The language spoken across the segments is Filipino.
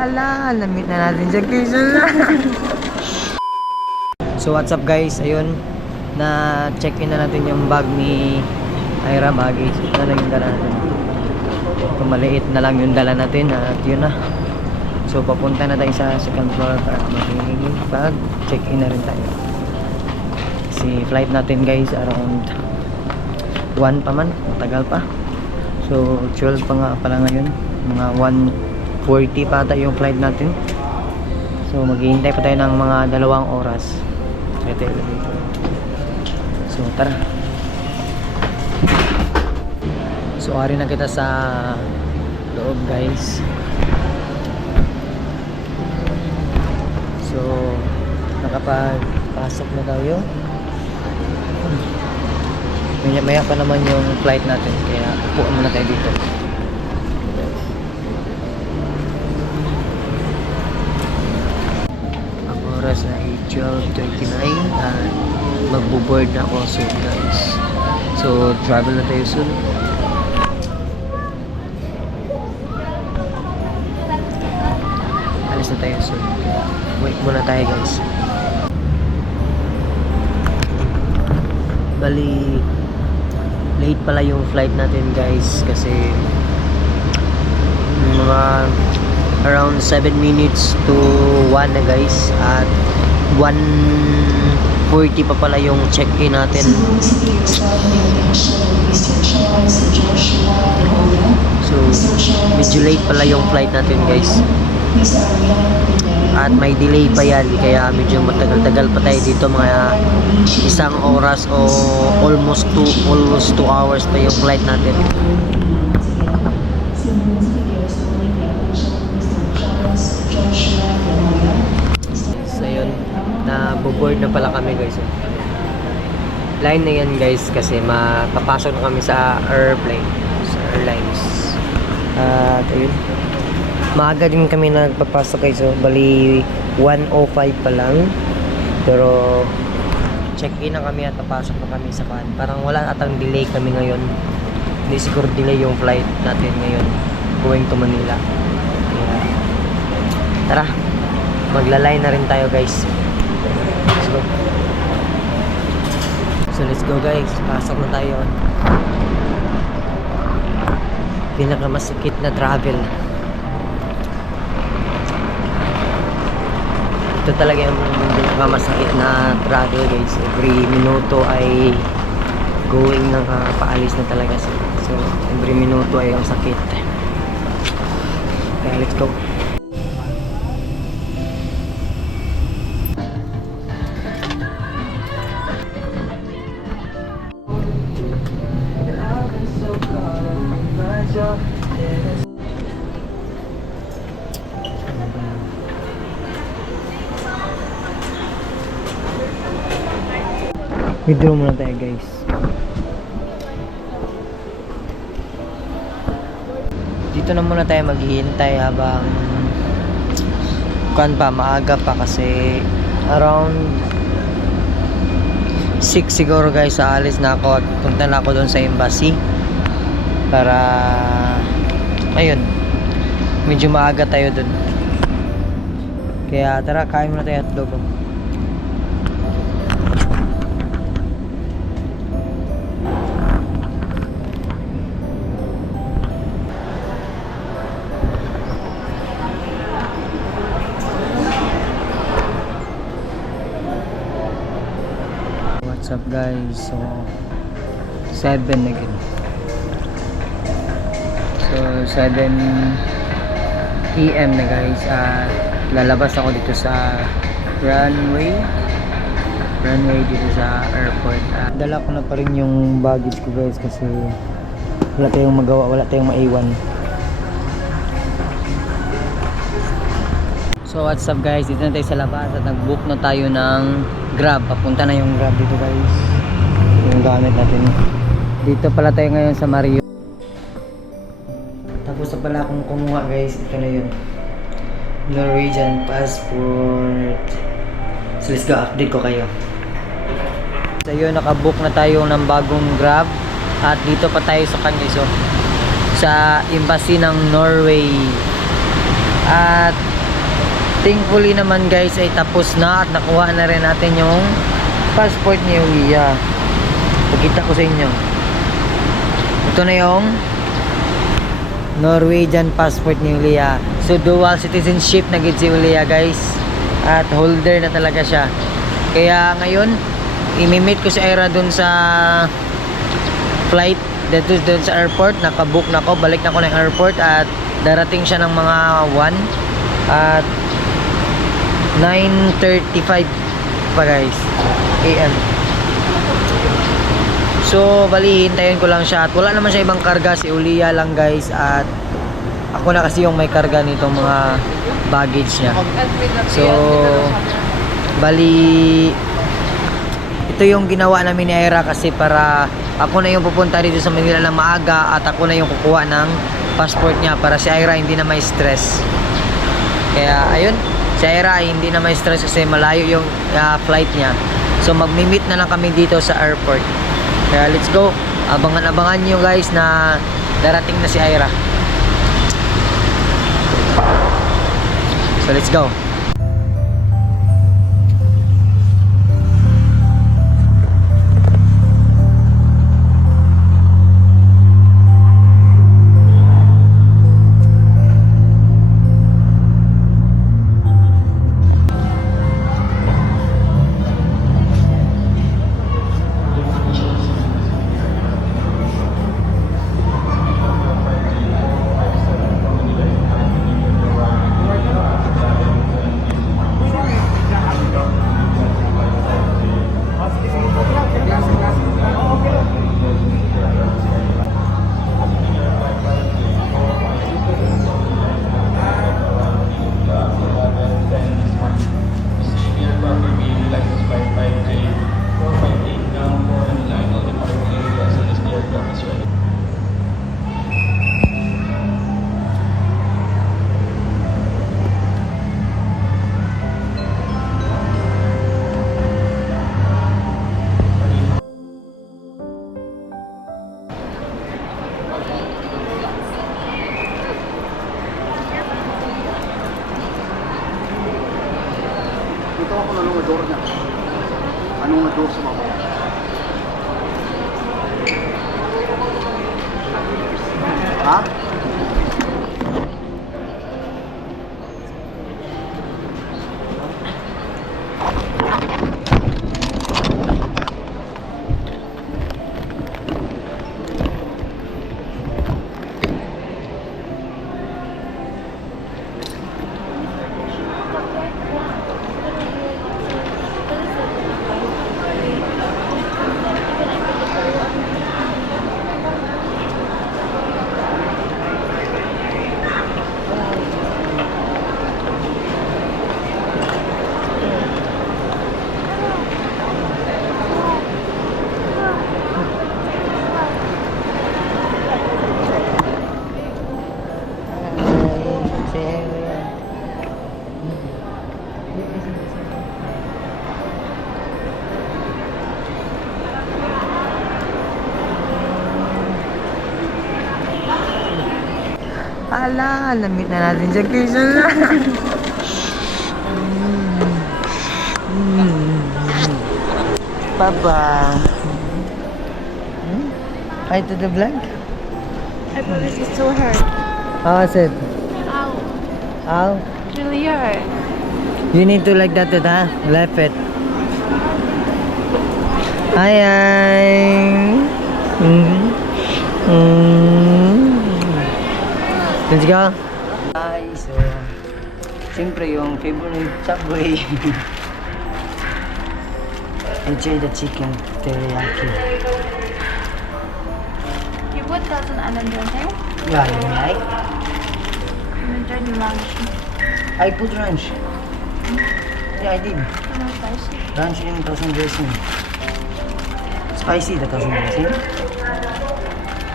Ala, lamit na natin dyan guys. So what's up guys, ayun, na check in na natin yung bag ni Ira, baggage na lang yung dala natin. Maliit na lang yung dala natin at yun na. So papunta na tayo sa second floor para mag check in na rin tayo. Si flight natin guys around 1 pa man, matagal pa. So 12 pa nga pala ngayon, mga 1:40 pa ata yung flight natin. So maghihintay pa tayo ng mga 2 oras. Ito elevator. So tara. So ari na kita sa loob guys. So nakapagpasok na tayo. Maya pa naman yung flight natin, kaya upuan muna tayo dito. Ang oras na 12:29 at magbo-board na ako soon guys. So travel na tayo soon. Alis na tayo soon, kaya wait muna tayo guys. Bali late pala yung flight natin guys, kasi mga around 7 minutes to 1 na guys, at 1:40 pa pala yung check-in natin. So medyo late pala yung flight natin guys, at may delay pa yan, kaya medyo matagal-tagal pa tayo dito, mga 1 oras o almost 2 hours pa yung flight natin. So yun, naboboard na pala kami guys. Line na yan guys, kasi mapapasok na kami sa airplane, sa airlines. At ayun, maaga din kami nagpapasok guys. So bali 1:05 pa lang, pero check-in na kami at papasok na kami sa van. Parang wala atang delay kami ngayon. Hindi siguro delay yung flight natin ngayon going to Manila. Kaya tara, magla-line na rin tayo guys. Let's go. So let's go guys, pasok na tayo. Pinakamasikip na travel. Ito talaga yung pinakamasakit na travel guys. Every minuto ay going ng paalis na talaga siya. So every minuto ay ang sakit. Kaya let's go. Withdraw muna tayo guys. Dito na muna tayo maghihintay habang maaga pa, kasi around 6 siguro guys aalis na ako at punta na ako doon sa embassy para ayun, medyo maaga tayo doon. Kaya tara, kain muna tayo hotdog. What's up guys? So 7 again. So 7 PM na guys, at lalabas ako dito sa runway dito sa airport. Dala ko na pa rin yung baggage ko guys, kasi wala tayong magawa, wala tayong maiwan. So what's up guys, dito na tayo sa labas at nag-book na tayo ng Grab. Papunta na yung Grab dito guys, yung gamit natin. Dito pala tayo ngayon sa Mario. Tapos na pala akong kumuha guys. Ito na yun, Norwegian passport. So let's go, update ko kayo. So yun, nakabook na tayo ng bagong Grab, at dito pa tayo sa Cannes, so sa embassy ng Norway. At thankfully naman guys ay tapos na at nakuha na rin natin yung passport ni Ulia. Pakita ko sa inyo. Ito na yung Norwegian passport ni Ulia. So dual citizenship na gid si Ulia guys. At holder na talaga siya. Kaya ngayon imi-meet ko si Ira dun sa flight dito dun sa airport. Nakabook na ako, balik na ako ng airport at darating siya ng mga 1 at 9:35 pa guys AM. So bali hintayin ko lang siya at wala naman siya ibang karga, si Ulia lang guys at ako na kasi yung may karga nitong mga baggage niya. So bali ito yung ginawa namin ni Ira kasi para ako na yung pupunta dito sa Manila ng maaga at ako na yung kukuha ng passport niya para si Ira hindi na may stress. Kaya ayun, si Ira ay hindi na may stress kasi malayo yung flight niya. So magmi-meet na lang kami dito sa airport. Kaya let's go. Abangan-abangan nyo guys na darating na si Ira. So let's go. Ito ako na nga door niya. Anong nga door sa baba? Ha? Ala, lamit na natin siya guys. Papa. Hi to the vlog. I promise it's so hard. How was it? Ow. How? It's really hard. You need to like that, huh? Left it. Hi, hi. Let's go. Hi, so siyempre yung favorite Subway. Enjoy the chicken teriyaki. You put that on Alan there? Yeah, you like? You enjoyed the lunch. I put ranch. Yeah, I did. No spicy. Ranch in thousand dressing. Spicy the thousand dressing.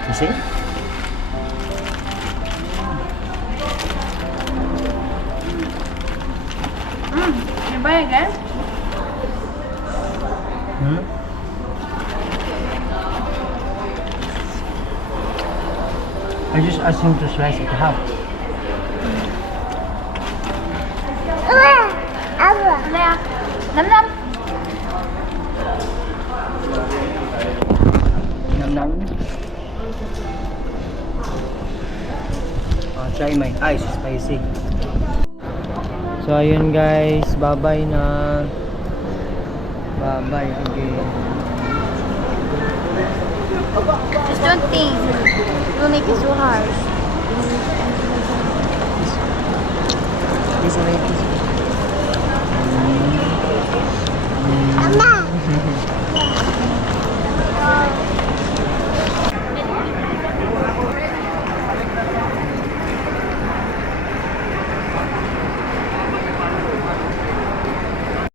You see? You buy again? I just asked him to slice it half. Lea. Nam nam. Nam. Try my ice spicy. So ayun guys, bye-bye na. Bye-bye again. Just don't think. Don't make it so harsh. This is